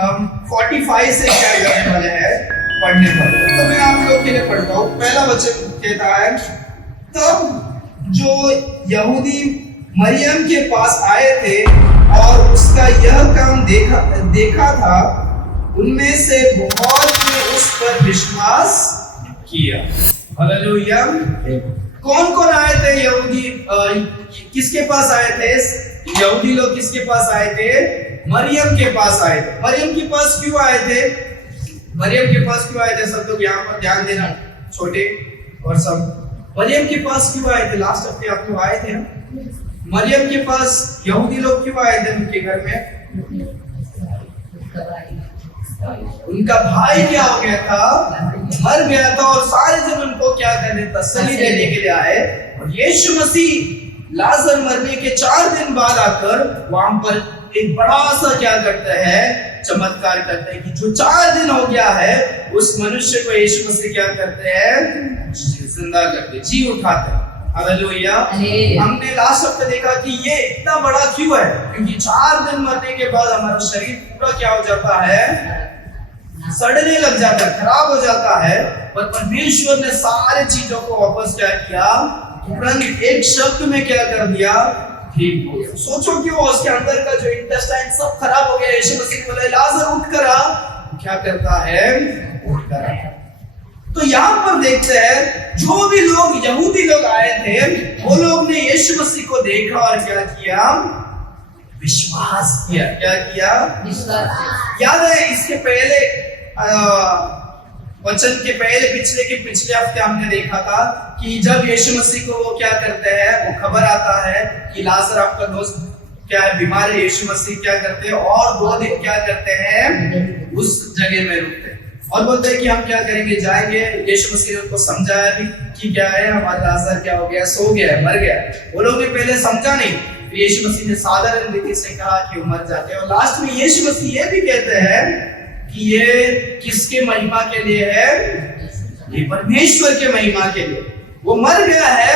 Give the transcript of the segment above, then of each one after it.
हम 45 से क्या करने वाले हैं, पढ़ने वाले। तो मैं आप लोग के लिए पढ़ता हूँ। पहला वचन कहता है, तब जो यहूदी मरियम के पास आए थे और उसका यह काम देखा था, उनमें से बहुत ने उस पर विश्वास किया। हालेलुया। कौन कौन आए थे? यहूदी किसके पास आए थे? यहूदी लोग किसके पास आए थे? मरियम के पास आए थे। मरियम के पास क्यों आए थे? मरियम के पास क्यों आए थे? सब लोग यहाँ पर ध्यान देना, छोटे और सब। मरियम के पास क्यों आए थे? लास्ट हफ्ते आप लोग आए थे ना? मरियम के पास यहूदी लोग क्यों आए थे उनके घर में? उनका भाई क्या हो गया था? मर गया था। और सारे जन उनको क्या करने, तसल्ली देने के लिए आए। और यीशु मसीह लाजर मरने के 4 दिन बाद आकर वहां पर एक बड़ा सा क्या करते हैं, चमत्कार करते हैं कि जो 4 दिन हो गया है उस मनुष्य को यीशु मसीह क्या करते हैं, जिंदा करते, जी उठाते हैं। हालेलुया। हमने लास्ट हफ्ते देखा कि ये इतना बड़ा क्यों है, क्योंकि 4 दिन मरने के बाद हमारा शरीर पूरा क्या हो जाता है, सड़ने लग जाता है, खराब हो जाता है। पर परमेश्वर ने सारे चीजों को वापस क्या किया, तुरंत एक शब्द में क्या कर दिया, ठीक हो गया। सोचो कि वो उसके अंदर का जो इंटेस्टाइन सब खराब हो गया। यीशु मसीह बोले लाजर उठ कर आ, क्या करता है, उठ कर आ। तो यहाँ पर देखते हैं जो भी लोग यहूदी लोग आए थे वो लोग ने यीशु मसीह को देखा और क्या किया, विश्वास किया। क्या किया? विश्वास। याद है इसके पहले वचन के पहले पिछले हफ्ते हमने देखा था कि जब यीशु मसीह को वो क्या करते हैं, वो खबर आता है कि लाजर आपका दोस्त क्या है, बीमार है। यीशु मसीह क्या करते हैं, और 2 दिन क्या करते हैं, उस जगह में रुकते हैं और बोलते हैं कि हम क्या करेंगे, जाएंगे। यीशु मसीह ने उनको समझाया भी कि क्या है, हमारा लाजर क्या हो गया, सो गया है, मर गया। वो लोग ने पहले समझा नहीं। फिर यीशु मसीह ने साधारण रीति से कहा कि वो मर जाते हैं। और लास्ट में यीशु मसीह ये भी कहते हैं कि ये किसके महिमा के लिए है, ये परमेश्वर के महिमा के लिए। वो मर गया है,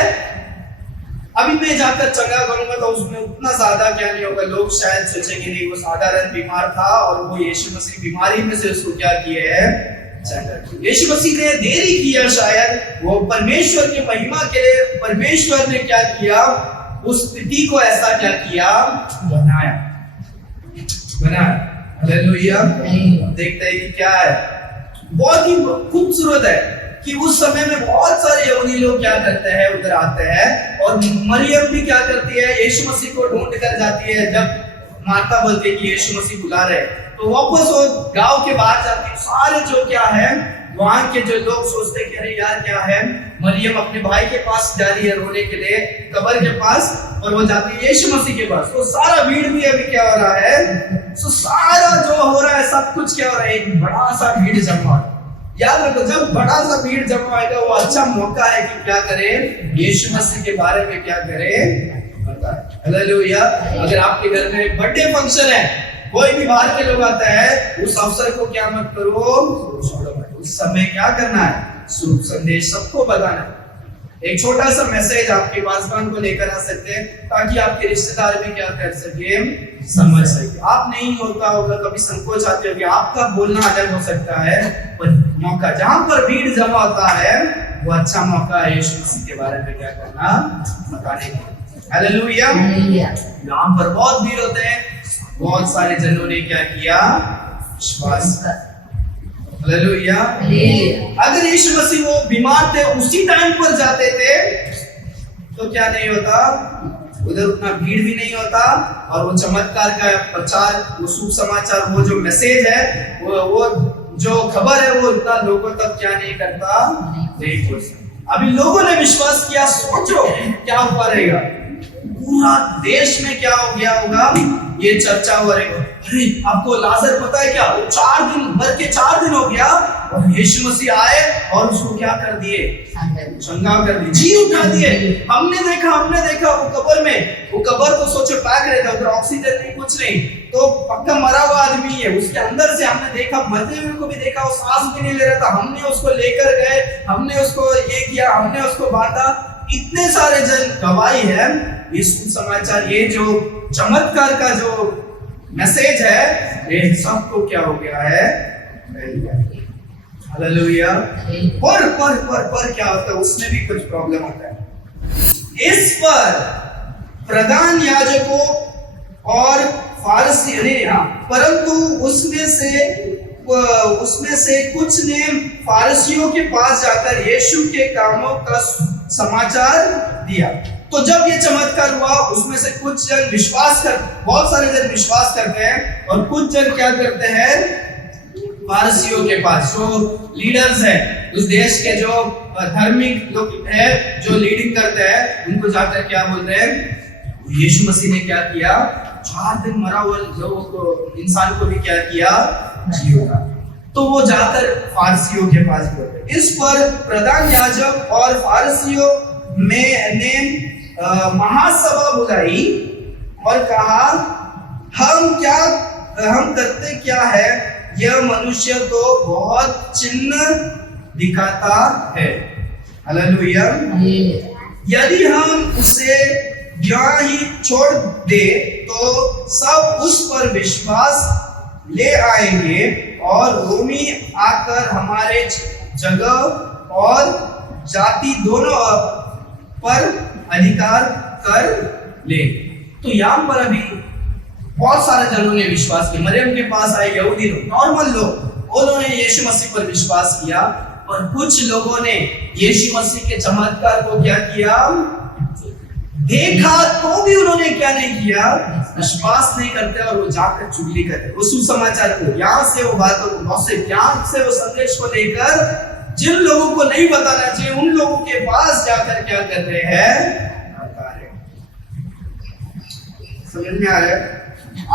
अभी मैं जाकर चंगा करूंगा तो उसमें उतना ज्यादा क्या नहीं होगा। लोग शायद सोचेंगे नहीं, वो साधारण बीमार था और वो यीशु मसीह बीमारी में से उसको क्या किए है, चंगा। यीशु मसीह ने देरी किया, शायद वो परमेश्वर के महिमा के लिए परमेश्वर ने क्या किया, उस स्थिति को ऐसा क्या किया, बनाया। हालेलुया। देखते हैं कि क्या है, बहुत ही खूबसूरत है कि उस समय में बहुत सारे यहूदी लोग क्या करते हैं, उधर आते हैं। और मरियम भी क्या करती है, यीशु मसीह को ढूंढ कर जाती है। जब मार्था बोलती है कि यीशु मसीह बुला रहे, तो वापस वो गांव के बाहर जाती है। सारे जो क्या है, वहां के जो लोग सोचते हैं कि अरे यार क्या है, मरियम अपने भाई के पास जा रही है रोने के लिए, कब्र के पास, और वो जाती है यीशु मसीह के पास। तो सारा भीड़ भी अभी क्या हो रहा है, तो सारा जो हो रहा है सब कुछ क्या हो रहा है, एक बड़ा सा भीड़ जमा। याद रखो, जब बड़ा सा भीड़ जमा आएगा वो अच्छा मौका है कि क्या करें, यीशु मसीह के बारे में क्या करें, बताएं। हालेलुया। अगर आपके घर में बर्थडे फंक्शन है, कोई भी बाहर के लोग आता है, उस अवसर को क्या मत करो, छोड़ो मत। उस समय क्या करना है, शुभ संदेश सबको बताना है। एक छोटा सा मैसेज आपके पासवान को लेकर आ सकते हैं ताकि आपके रिश्तेदार भी क्या कर सके, समझ सके। आप नहीं होता होगा, कभी संकोच आते होगी, आपका बोलना अलग हो सकता है, पर मौका जहां पर भीड़ जमा होता है वो अच्छा मौका है यीशु मसीह के बारे में क्या करना, बताने का। हालेलुया। यहाँ पर बहुत भीड़ होते हैं, बहुत सारे जनों ने क्या किया, विश्वास। हालेलुया। अगर यीशु मसीह वो बीमार थे उसी टाइम पर जाते थे तो क्या नहीं होता, उधर उतना भीड़ भी नहीं होता, और वो चमत्कार का प्रचार, वो शुभ समाचार, वो जो मैसेज है, वो जो खबर है, वो इतना लोगों तक क्या नहीं करता, नहीं पहुंचता। अभी लोगों ने विश्वास किया, सोचो क्या हुआ रहेगा, पूरा देश में क्या हो गया होगा, ये चर्चा हो रही है। अरे आपको लाजर पता है क्या, वो 4 दिन मर के 4 दिन हो गया और यीशु मसीह आए और उसको क्या कर दिए, चंगा कर दिए, जी उठा दिए। हमने देखा वो कब्र में, वो कब्र को सोचो पैक रहता, उधर ऑक्सीजन नहीं, कुछ नहीं, तो पक्का मरा हुआ आदमी है। उसके अंदर से हमने देखा, मरते हुए को भी देखा, वो सांस भी नहीं ले रहा था। हमने उसको लेकर गए, हमने उसको ये किया, हमने उसको बांटा। इतने सारे जन गवाही है, ये समाचार, ये जो चमत्कार का जो मैसेज है, ये सबको क्या हो गया है, हालेलुया। पर क्या होता है, उसमें भी कुछ प्रॉब्लम होता है। इस पर प्रधान याजकों और फारसी ने, परंतु उसमें से कुछ ने फारसियों के पास जाकर यीशु के कामों का समाचार दिया। तो जब ये चमत्कार हुआ, उसमें से कुछ जन बहुत सारे जन विश्वास करते हैं, और कुछ जन क्या करते हैं, फारसियों के पास जो लीडर्स हैं उस देश के, जो धार्मिक लोग हैं जो लीडिंग करते हैं, उनको जाकर क्या बोल रहे हैं, यीशु मसीह ने क्या किया, 4 दिन मरा हुआ लोगों को, इंसान को भी क्या किया, जियोगा। तो वो जाकर फारसियों के पास बोलते। इस पर प्रधान याजक और फारसियों ने महासभा बुलाई और कहा, हम करते क्या है, यह मनुष्य तो बहुत चिन्ह दिखाता है। हालेलुया। यदि हम उसे यहाँ ही छोड़ दे तो सब उस पर विश्वास ले आएंगे और रोमी आकर हमारे जगह और जाति दोनों पर अधिकार कर ले। तो यहाँ पर अभी बहुत सारे जनों ने विश्वास किया। मरियम के पास आए यहूदी लोग, नॉर्मल लोग, उन्होंने यीशु मसीह पर विश्वास किया, और कुछ लोगों ने यीशु मसीह के चमत्कार को क्या किया, देखा तो भी उन्होंने क्या नहीं किया, विश्वास नहीं करते, और वो जाकर चुगली करते। वो सुसमाचार को, यहाँ से वो बातों को, गॉसिप, यहाँ से वो संदेश को लेकर जिन लोगों को नहीं बताना चाहिए, उन लोगों के पास जाकर क्या कर रहे हैं, समझ में आ रहा है?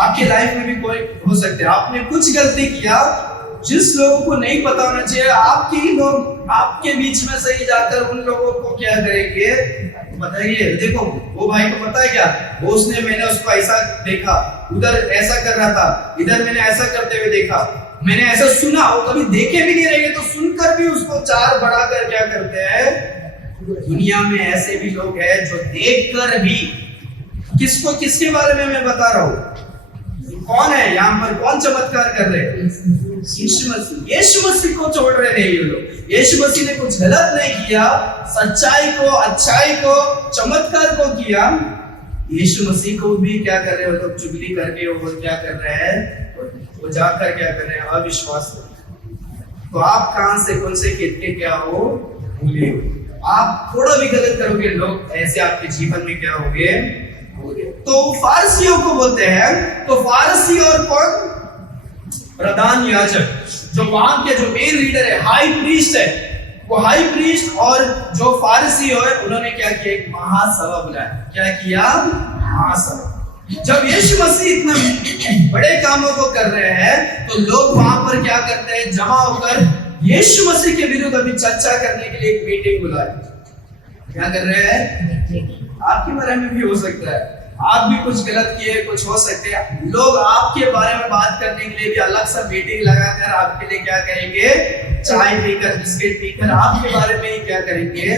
आपके लाइफ में भी कोई हो सकते हैं, आपने कुछ गलती किया, जिस लोगों को नहीं पता होना चाहिए, आपके ही लोग आपके बीच में से ही जाकर उन लोगों को क्या करेंगे, बताइए। देखो वो भाई को पता है क्या, वो मैंने उसको ऐसा देखा, उधर ऐसा कर रहा था, इधर मैंने ऐसा करते हुए देखा, मैंने ऐसा सुना, वो कभी देखे भी नहीं रहेंगे, तो सुनकर भी उसको 4 बढ़ाकर क्या करते हैं। दुनिया में ऐसे भी लोग हैं जो देखकर भी, किसके बारे में मैं बता रहा हूँ, कौन है यहाँ पर, कौन चमत्कार कर रहे हैं, यीशु मसीह को छोड़ रहे हैं ये लोग। यीशु मसीह ने कुछ गलत नहीं किया, सच्चाई को, अच्छाई को, चमत्कार को किया। यीशु मसीह को भी क्या कर रहे हो, तो चुगली करके वो क्या कर रहे हैं, वो जाकर क्या कर रहे हैं, अविश्वास कर। तो आप कहां से, कौन से खेत के क्या हो, भूले हो। आप थोड़ा भी गलत करोगे, लोग ऐसे आपके जीवन में क्या होंगे। तो फारसियों को बोलते हैं, तो फारसी और कौन, प्रधान याजक, जो वहां के जो मेन लीडर है, हाई प्रीस्ट है, वो हाई प्रीस्ट और जो फारसी है, उन्होंने क्या किया, एक महासभा बुलाया। क्या किया, महासभा। जब यीशु मसीह इतने बड़े कामों को कर रहे हैं, तो लोग वहां पर क्या करते हैं, जमा होकर यीशु मसीह के विरुद्ध अभी चर्चा करने के लिए एक मीटिंग बुलाई। क्या कर रहे हैं, आपके बारे में भी हो सकता है, आप भी कुछ गलत किए, कुछ हो सकते हैं, लोग आपके बारे में बात करने के लिए भी अलग सा मीटिंग लगाकर आपके लिए क्या करेंगे, चाय पीकर, बिस्किट पीकर आपके बारे में ही क्या करेंगे।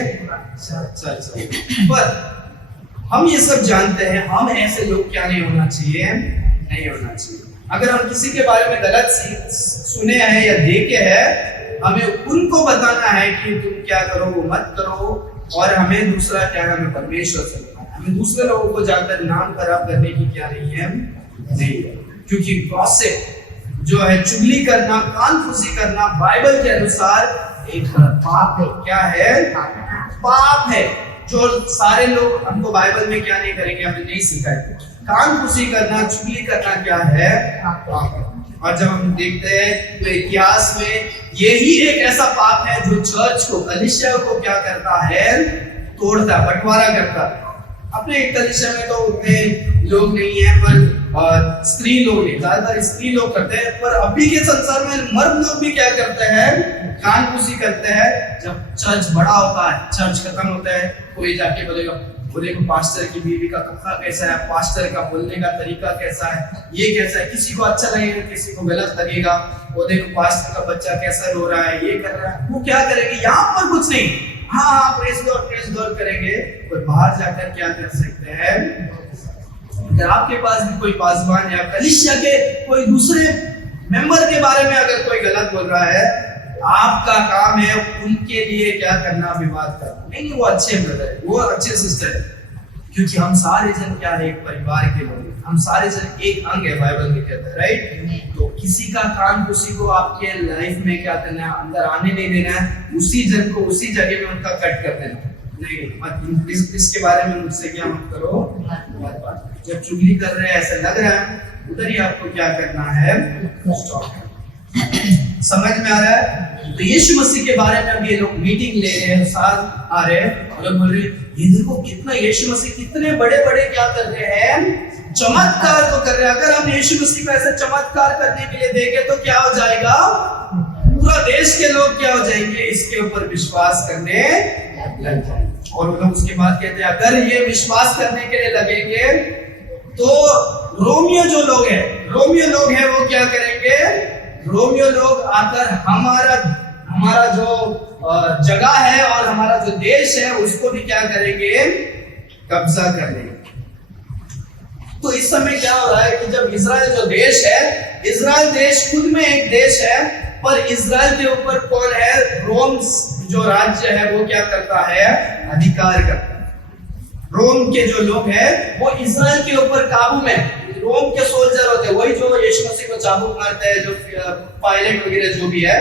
पर हम ये सब जानते हैं, हम ऐसे लोग क्या नहीं होना चाहिए, नहीं होना चाहिए। अगर हम किसी के बारे में गलत सुने हैं या देखे हैं, हमें उनको बताना है कि तुम क्या करो, वो मत करो, और हमें दूसरा क्या है, हमें परमेश्वर से, हमें दूसरे लोगों को जाकर नाम खराब करने की क्या नहीं है, नहीं है। क्योंकि गॉसिप जो है, चुगली करना, कानफूसी करना, बाइबल के अनुसार एक पाप है। क्या है, पाप है, जो सारे लोग हमको बाइबल में क्या नहीं करेंगे, हमें नहीं सिखाएंगे। कानफूसी करना, चुगली करना क्या है, पाप है। और जब हम देखते हैं तो इतिहास में यही एक ऐसा पाप है जो चर्च को, कलीसिया को क्या करता है, तोड़ता, बंटवारा करता। अपने कलीसिया में तो उतने लोग नहीं है, पर स्त्री लोग नहीं, ज्यादातर स्त्री लोग करते हैं। पर अभी के संसार में मर्द लोग भी क्या करते हैं, कानफूसी करते हैं। जब चर्च बड़ा होता है, चर्च खत्म होता है, कोई जाके बोलेगा, वो देखो पास्टर की बीवी का कपड़ा कैसा है, पास्टर का बोलने का तरीका कैसा है, ये कैसा है। किसी को अच्छा लगेगा, किसी को गलत लगेगा। वो देखो पास्टर का बच्चा कैसा रो रहा है, ये कर रहा है। वो क्या करेंगे, यहाँ पर कुछ नहीं, हाँ प्रेज गॉड करेंगे, पर बाहर जाकर क्या कर सकते हैं, अगर आपके पास भी कोई पासवान या कलीसिया के कोई दूसरे मेंबर के बारे में अगर कोई गलत बोल रहा है, आपका काम है उनके लिए क्या करना, विवाद करना। नहीं वो अच्छे ब्रदर है, वो अच्छे सिस्टर है, क्योंकि हम सारे जन क्या है, एक परिवार के लोग, हम सारे जन एक अंग है, बाइबल में कहता है, राइट। तो किसी का काम किसी को आपके लाइफ में क्या करना है, अंदर आने नहीं देना है, उसी जन को उसी जगह में उनका कट कर देना। नहीं मत इसके बारे में मुझसे क्या मत करो, मत बात। जब चुगली कर रहे हैं ऐसा लग रहा है, उधर ही आपको क्या करना है, स्टॉप करना। समझ में आ रहा है? तो यीशु मसीह के बारे में अब ये लोग मीटिंग ले रहे हैं, साथ आ रहे हैं और बोल रहे हैं ये देखो कितना यीशु मसीह कितने बड़े बड़े क्या कर रहे हैं, चमत्कार तो कर रहे हैं। अगर हम यीशु मसीह का ऐसा चमत्कार करने के लिए देंगे तो क्या हो जाएगा, पूरा देश के लोग क्या हो जाएंगे, इसके ऊपर विश्वास करने लग जाएंगे। और वो लोग उसके बाद कहते हैं अगर ये विश्वास करने के लिए लगेंगे तो रोमियो लोग हैं वो क्या करेंगे, रोमियो लोग आकर हमारा जो जगह है और हमारा जो देश है उसको भी क्या करेंगे, कब्जा कर लेंगे। तो इस समय क्या हो रहा है कि जब इजराइल जो देश है, इजराइल देश खुद में एक देश है, पर इजराइल के ऊपर कौन है, रोम जो राज्य है वो क्या करता है, अधिकार करता है। रोम के जो लोग हैं वो इजराइल के ऊपर काबू में, रोम के सोल्जर होते हैं, वही जो यीशु मसीह को चाबुक मारते हैं, जो पायलट वगैरह जो भी है।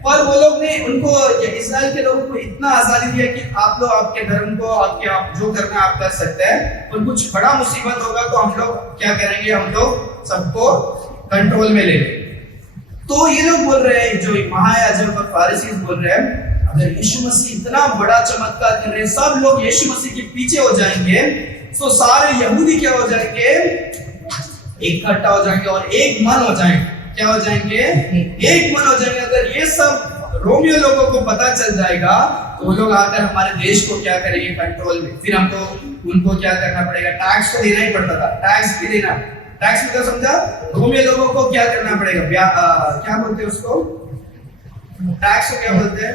पर वो लोग ने उनको, इजराइल के लोगों को इतना आजादी दिया कि आप लोग आपके धर्म को आप जो करना है आप कर सकते हैं, और कुछ बड़ा मुसीबत होगा तो हम लोग क्या करेंगे, हम लोग सबको कंट्रोल में ले लेंगे। तो ये लोग बोल रहे हैं, जो महायाजक और फारिसी बोल रहे हैं, अगर यीशु मसीह इतना बड़ा चमत्कार कर रहे हैं, सब लोग यीशु मसीह के पीछे हो जाएंगे, तो सारे यहूदी क्या हो जाएंगे, इकट्ठा हो जाएंगे और एक मन हो जाएंगे। क्या हो जाएंगे, एक मन हो जाएंगे। अगर ये सब रोमियो लोगों को पता चल जाएगा तो वो लोग आकर हमारे देश को क्या करेंगे, कंट्रोल में। फिर हमको उनको क्या करना पड़ेगा, टैक्स तो देना ही पड़ता था, टैक्स भी देना। टैक्स में क्या समझा, रोमियो लोगों को क्या करना पड़ेगा, क्या बोलते हैं उसको, टैक्स को क्या बोलते हैं,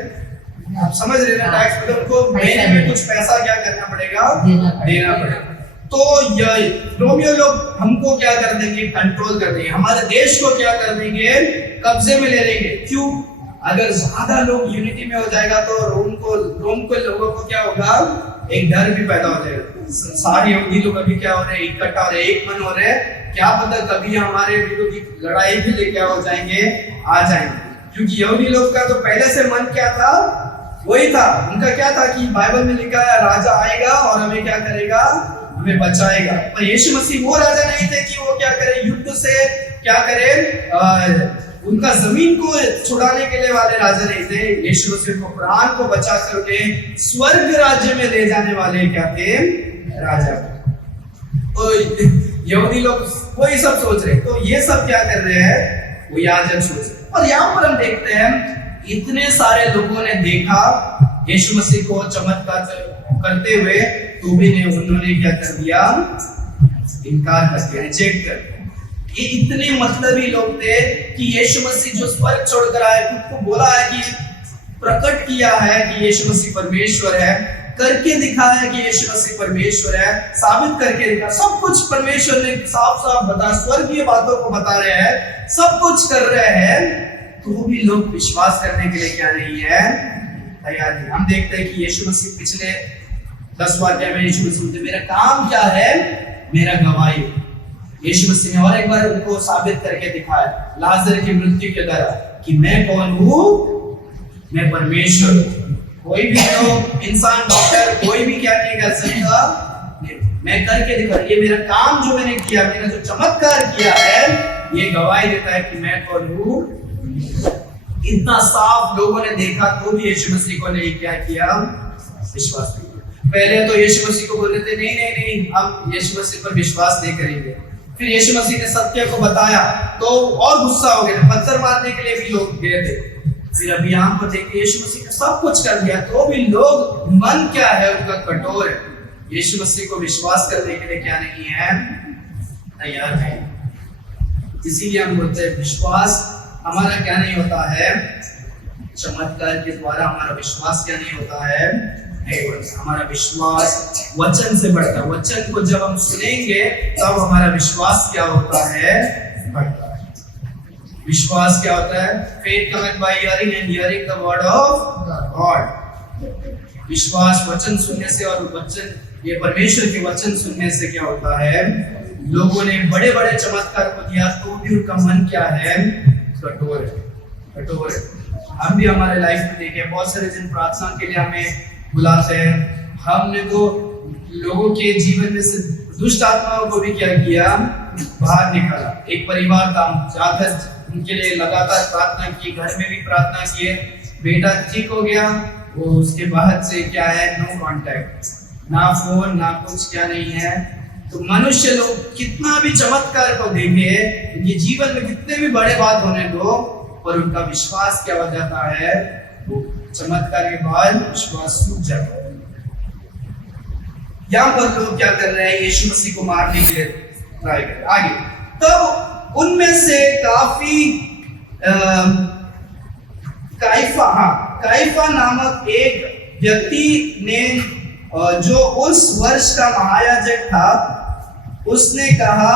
आप समझ रहे हैं, टैक्स मतलब उनको महीने में कुछ पैसा क्या करना पड़ेगा, देना पड़ेगा। तो ये रोमियो लोग हमको क्या कर देंगे, कंट्रोल कर देंगे, हमारे देश को क्या कर देंगे, कब्जे में ले लेंगे। क्यों, अगर ज्यादा लोग यूनिटी में हो जाएगा तो रोम को लोगों को क्या होगा, एक डर भी पैदा हो जाएगा। सारे यहूदी लोग अभी क्या हो रहे हैं, इकट्ठा हो रहे हैं, एक मन हो रहे हैं, क्या पता कभी हमारे विरोधी लड़ाई के लिए क्या हो जाएंगे, आ जाएंगे। क्योंकि यहूदी लोग का तो पहले से मन क्या था, वही था, उनका क्या था कि बाइबल में लिखा है राजा आएगा और हमें क्या करेगा, हमें बचाएगा। पर यीशु मसीह वो राजा नहीं थे कि वो क्या करे, युद्ध से क्या करे, उनका जमीन को छुड़ाने के लिए वाले राजा नहीं थे। यीशु मसीह को प्राण को बचा करके स्वर्ग राज्य में ले जाने वाले क्या थे, राजा। तो यहूदी लोग वही सब सोच रहे, तो ये सब क्या कर रहे हैं, वो याजक सोच रहे। और यहाँ पर हम देखते हैं इतने सारे लोगों ने देखा यीशु मसीह को चमत्कार करते हुए, तो भी ने उन्होंने क्या कर दिया, इनकार कर दिया, रिजेक्ट कर दिया। ये इतने मतलबी लोग थे कि यीशु मसीह जो स्वर्ग छोड़कर आए, खुद को बोला है कि प्रकट किया है कि यीशु मसीह परमेश्वर है, करके दिखाया है कि यीशु मसीह परमेश्वर है, साबित करके दिखा, सब कुछ परमेश्वर ने साफ साफ बता, स्वर्गीय बातों को बता रहे हैं, सब कुछ कर रहे हैं, तो भी लोग विश्वास करने के लिए क्या नहीं है, तैयार नहीं। हम देखते हैं कि यीशु मसीह पिछले 10 वाक्य में यीशु मसीह मेरा काम क्या है, मेरा गवाही। यीशु मसीह ने और एक बार उनको साबित करके दिखाया लाजर की मृत्यु के द्वारा कि मैं कौन हूँ, मैं परमेश्वर। कोई भी लोग, इंसान, डॉक्टर, कोई भी क्या नहीं कर सकता, मैं करके दिखा, ये मेरा काम जो मैंने किया, मैंने जो चमत्कार किया है, ये गवाही देता है कि मैं कौन हूँ। इतना साफ लोगों ने देखा तो भी यीशु मसीह को नहीं क्या किया, विश्वास नहीं। पहले तो यीशु मसीह को बोल रहे थे नहीं नहीं नहीं, हम यीशु मसीह पर विश्वास नहीं करेंगे। फिर यीशु मसीह ने सत्य को बताया तो और गुस्सा हो गए, पत्थर मारने के लिए भी लोग गए थे। फिर अभी यहाँ पर देखिए यीशु मसीह ने सब कुछ कर दिया तो भी लोग, मन क्या है उनका कठोर है, यीशु मसीह को विश्वास करने के लिए क्या नहीं है, तैयार है। इसीलिए हम बोलते हैं विश्वास हमारा क्या नहीं होता है, चमत्कार के द्वारा हमारा विश्वास क्या नहीं होता है, नहीं बढ़ता। हमारा विश्वास वचन से बढ़ता है। वचन को जब हम सुनेंगे तब हमारा विश्वास क्या होता है, बढ़ता है। विश्वास क्या होता है? Faith coming by hearing and hearing the word of God. विश्वास वचन सुनने से, और वचन ये परमेश्वर के वचन सुनने से क्या होता है? लोगों ने बड़े बड़े चमत्कार को दिया तो भी उनका मन क्या है? कठोर है, कठोर है। हम भी हमारे लाइफ में देखें, बहुत सारे जन प्रार्थना के लिए हमें बुलाते हैं। हमने तो लोगों के जीवन में से दुष्ट आत्माओं को भी क्या किया? बाहर निकाला। एक परिवार था, जाकर उनके लिए लगातार प्रार्थना की, घर में भी प्रार्थना किए। बेटा ठीक हो गया, वो उसके बाद से क्या है? नो कांटेक्ट, ना फोन ना कुछ, क्या नहीं है। तो मनुष्य लोग कितना भी चमत्कार को देखे, ये जीवन में कितने भी बड़े बात होने दो, पर उनका विश्वास क्या हो जाता है? वो चमत्कार के बाद विश्वास सूख जाता है। यहाँ पर लोग क्या कर रहे हैं? यीशु मसीह को मारने के लिए ट्राई कर रहे हैं। आगे तब उनमें से काफी काइफा नामक एक व्यक्ति ने, जो उस वर्ष का महायाजक था, उसने कहा,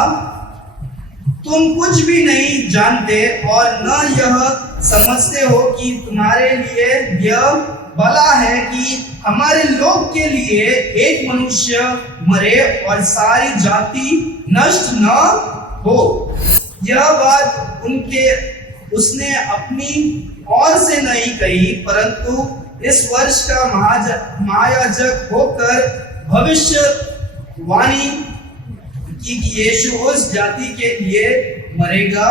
तुम कुछ भी नहीं जानते और न यह समझते हो कि तुम्हारे लिए यह भला है कि हमारे लोग के लिए एक मनुष्य मरे और सारी जाति नष्ट न हो। यह बात उसने अपनी ओर से नहीं कही, परंतु इस वर्ष का महायाजक होकर भविष्यवाणी की कि यीशु उस जाति के लिए मरेगा,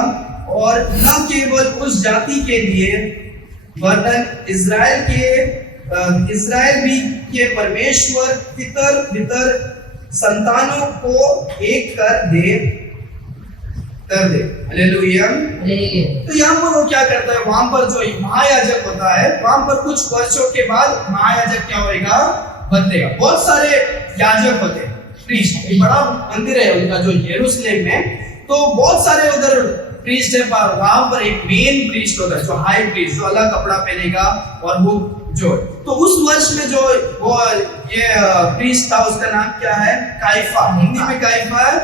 और न केवल उस जाति के लिए वरन इज़राइल भी के परमेश्वर पितर संतानों को एक कर दे। हालेलुया। तो यहाँ पर वो क्या करता है? वहां पर जो महायाजक होता है, वहां पर कुछ वर्षों के बाद महायाजक क्या होएगा? बदलेगा। बहुत सारे याजक होते हैं, प्रीस्ट। बड़ा मंदिर है उनका जो यरूशलेम में, तो बहुत सारे उधर प्रीस्ट है, पर वहां पर एक मेन प्रीस्ट होता है, जो हाई प्रीस्ट, जो अलग कपड़ा पहनेगा। और वो जो, तो उस वर्ष में जो वो ये प्रीस्ट था, उसका नाम क्या है? काइफा। हिंदी में काइफा है,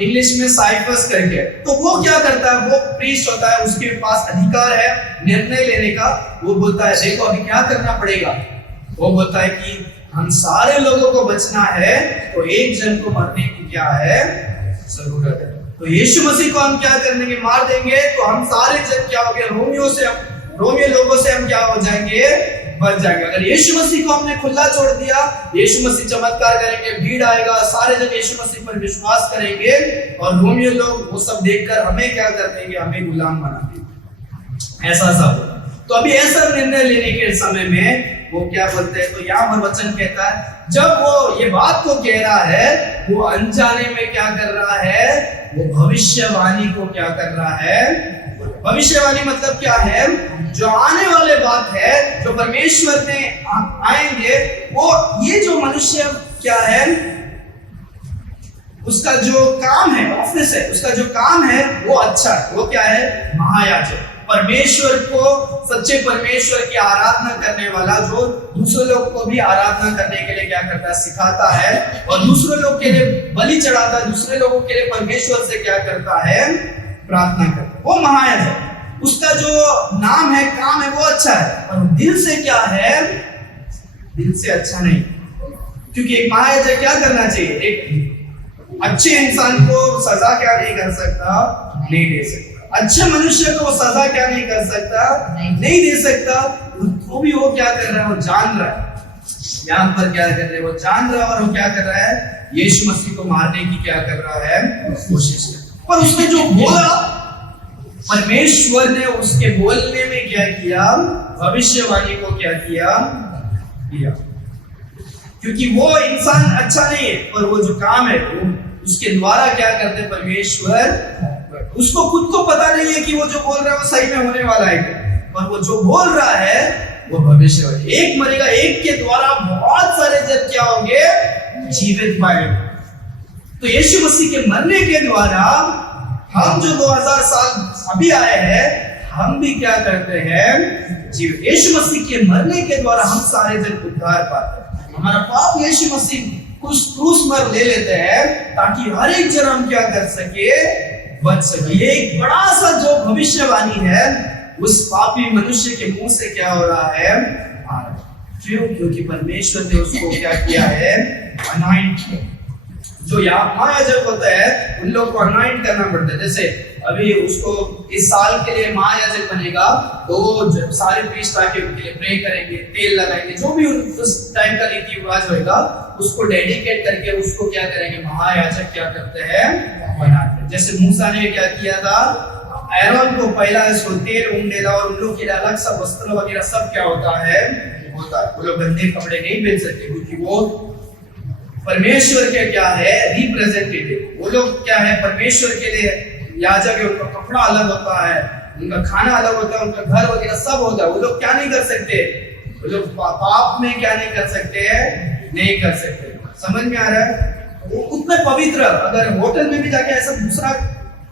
इंग्लिश में साइफस करके। तो वो क्या करता है? वो प्रीस्ट होता है, उसके पास अधिकार है निर्णय लेने का। वो बोलता है, देखो अभी क्या करना पड़ेगा। वो बोलता है कि हम सारे लोगों को बचना है, तो एक जन को मरने की क्या है? जरूरत है। तो यीशु मसीह को हम क्या कर देंगे? मार देंगे, तो हम सारे जन क्या हो गए? रोमियो लोगों से हम क्या हो जाएंगे? बच जाएंगे। अगर यीशु मसीह को हमने खुला छोड़ दिया, यीशु मसीह चमत्कार करेंगे, भीड़ आएगा, सारे जन यीशु मसीह पर विश्वास करेंगे, और रोमियो लोग वो सब देखकर हमें क्या कर देंगे? हमें गुलाम बना देंगे। ऐसा सब होगा। तो अभी ऐसा निर्णय लेने के समय में वो क्या बोलते हैं? तो यहाँ पर वचन कहता है, जब वो ये बात को कह रहा है, वो अनजाने में क्या कर रहा है? वो भविष्यवाणी को क्या कर रहा है? भविष्यवाणी मतलब क्या है? जो आने वाले बात है, जो परमेश्वर में आएंगे, वो ये जो मनुष्य क्या है, उसका जो काम है, ऑफिस है, उसका जो काम है वो अच्छा है। वो क्या है? महायाजक। परमेश्वर को, सच्चे परमेश्वर की आराधना करने वाला, जो दूसरे लोग को भी आराधना करने के लिए क्या करता है? सिखाता है, और दूसरे लोग के लिए बलि चढ़ाता है, दूसरे लोगों के लिए परमेश्वर से क्या करता है? प्रार्थना करता है। वो महायाजक। उसका जो नाम है, काम है, वो अच्छा है, पर दिल से क्या है? दिल से अच्छा नहीं। क्योंकि एक महायाजक क्या करना चाहिए? एक अच्छे इंसान को सजा क्या नहीं कर सकता? नहीं दे सकता। अच्छे मनुष्य को सजा क्या नहीं कर सकता? नहीं दे सकता। तो भी वो क्या कर रहा है? वो जान रहा है। यहाँ पर क्या कर रहे हैं? वो जान रहा है, और वो क्या कर रहा है? यीशु मसीह को मारने की क्या कर रहा है? कोशिश कर। पर उसने जो बोला, परमेश्वर ने उसके बोलने में क्या किया? भविष्यवाणी को क्या किया? क्योंकि वो इंसान अच्छा नहीं है, पर वो जो काम है वो उसके द्वारा क्या करते हैं? परमेश्वर। उसको खुद को पता नहीं है कि वो जो बोल रहा है वो सही में होने वाला है, पर वो जो बोल रहा है वो भविष्यवाणी। एक मरेगा, एक के द्वारा बहुत सारे जन क्या होंगे? जीवित पाएंगे। तो यीशु मसीह के मरने के द्वारा हम जो 2000 साल अभी आए हैं, हम भी क्या करते हैं? जीवित। यीशु मसीह के मरने के द्वारा हम सारे जन उद्धार पाते हैं। हमारा पाप यीशु मसीह कुछ क्रूस पर ले लेते हैं ताकि हर एक जन हम क्या कर सके, बच सके। ये एक बड़ा सा जो भविष्यवाणी है उस पापी मनुष्य के मुंह से क्या हो रहा है, क्यों? क्योंकि परमेश्वर ने उसको क्या किया है, अनॉइंट किया। जो महायाजक होता है उन लोग को अनॉइंट करना पड़ता है। जैसे अभी उसको इस साल के लिए महायाजक बनेगा तो सारे प्रीस्ट आके उनके लिए प्रे करेंगे, तेल लगाएंगे, जो भी उस टाइम का रीति रिवाज होगा उसको डेडिकेट करके उसको क्या करेंगे, महायाजक क्या करते हैं, बनाते हैं। जैसे मूसा ने क्या किया था, एरोन को पहला इसको तेल उंडेला और उन लोग के लिए अलग सा वस्त्र वगैरह सब क्या होता है, वो लोग गंदे कपड़े नहीं पहन सकते क्योंकि वो परमेश्वर के क्या है, रिप्रेजेंटेटिव। वो लोग क्या है, परमेश्वर के लिए याजक है, उनका कपड़ा अलग होता है, उनका खाना अलग होता है, उनका घर वगैरह सब होता है। वो लोग क्या नहीं कर सकते, वो लोग पाप में क्या नहीं कर सकते हैं, नहीं कर सकते। समझ में आ रहा है? वो उतने पवित्र, अगर होटल में भी जाके ऐसा दूसरा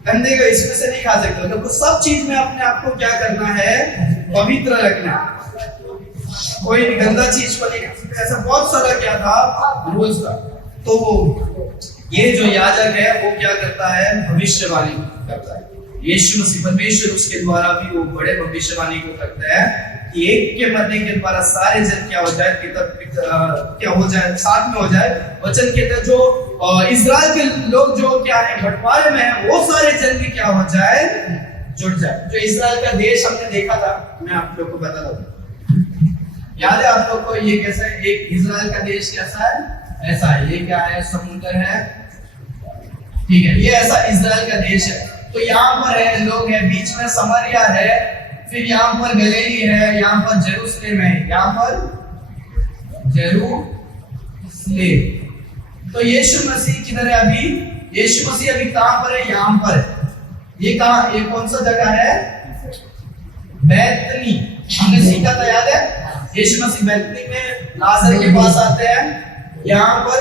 गंदे का इसमें से नहीं खा सकते। तो सब चीज में अपने आप को क्या करना है, पवित्र रखना, कोई भी गंदा चीज को नहीं। ऐसा बहुत सारा क्या था, रूल्स था। तो ये जो याजक है वो क्या करता है, भविष्यवाणी करता है। यीशु मसीह परमेश्वर उसके द्वारा भी वो बड़े भविष्यवाणी को करता है कि एक के मरने के द्वारा सारे जन क्या हो जाए, क्या हो जाए, साथ में हो जाए। वचन कहता है जो इस्राएल के लोग जो क्या है बंटवारे में है, वो सारे जन भी क्या हो जाए, जुड़ जाए। जो इस्राएल का देश हमने देखा था, मैं आप लोग को बता दूं, याद है आप लोग को, ये कैसा है, एक इस्राएल का देश कैसा है, ऐसा है। ये क्या है, समुद्र है, ठीक है, ये ऐसा इस्राएल का देश है। तो यहाँ पर है लोग है, बीच में समरिया है, फिर यहाँ पर गलीली है, यहाँ पर जेरूसलेम है, यहाँ पर जेरूसलेम। तो यीशु मसीह किधर है अभी, यीशु मसीह अभी कहाँ पर है, यहाँ पर है। ये कहाँ, ये कौन सा जगह है, बैतनी। हमने सीखा था, याद है, यीशु मसीह बैतनी में लाजर के पास आते हैं, यहाँ पर।